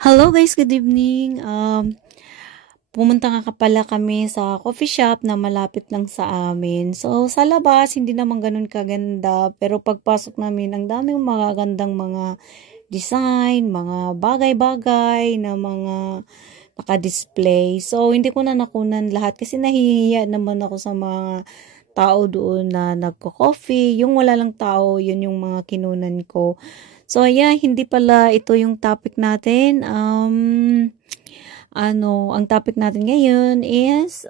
Hello guys, good evening. Pumunta nga pala kami sa coffee shop na malapit lang sa amin. So, sa labas, hindi naman ganun kaganda. Pero pagpasok namin, ang daming magagandang mga design, mga bagay-bagay na mga naka-display. So, hindi ko na nakunan lahat kasi nahihiya naman ako sa mga tao doon na nagko-coffee. Yung wala lang tao, yun yung mga kinunan ko. So, yeah, hindi pala ito yung topic natin. Ang topic natin ngayon is,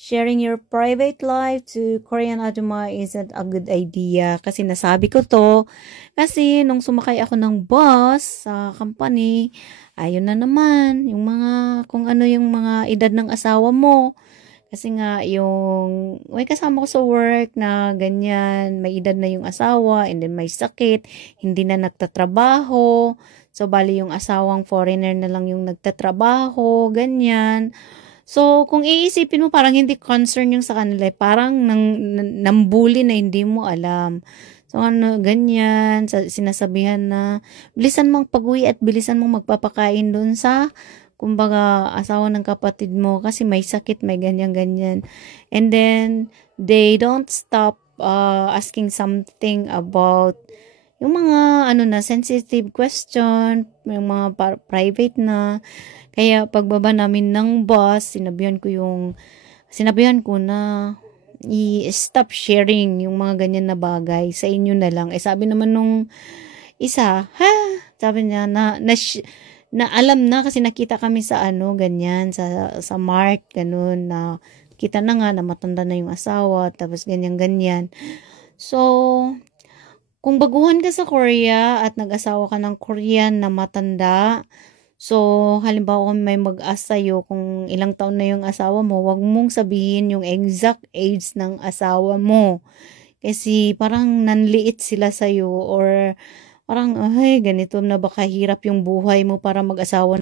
sharing your private life to Korean Ajumma isn't a good idea. Kasi nasabi ko to, kasi nung sumakay ako ng bus sa company, ayun na naman, yung mga, kung ano yung mga edad ng asawa mo. Kasi nga, may kasama ko sa work na ganyan, may edad na yung asawa, and then may sakit, hindi na nagtatrabaho. So, bali yung asawang foreigner na lang yung nagtatrabaho, ganyan. So, kung iisipin mo, parang hindi concern yung sa kanila, parang nambuli na hindi mo alam. So, ganyan, sinasabihan na, bilisan mong pag-uwi at bilisan mong magpapakain dun sa kumbaga, asawa ng kapatid mo kasi may sakit, may ganyan-ganyan. And then, they don't stop asking something about yung mga, sensitive question, yung mga private na. Kaya, pagbaba namin ng bus, sinabihan ko na i-stop sharing yung mga ganyan na bagay sa inyo na lang. Sabi naman nung isa, sabi niya na alam na kasi nakita kami sa ganyan, sa Mark, ganun, na kita na nga na matanda na yung asawa, tapos ganyan-ganyan. So, kung baguhan ka sa Korea at nag-asawa ka ng Korean na matanda, so, halimbawa kung may mag-ask sa'yo kung ilang taon na yung asawa mo, wag mong sabihin yung exact age ng asawa mo. Kasi parang nanliit sila sa'yo or parang, ay, ganito na ba kahirap yung buhay mo para mag-asawa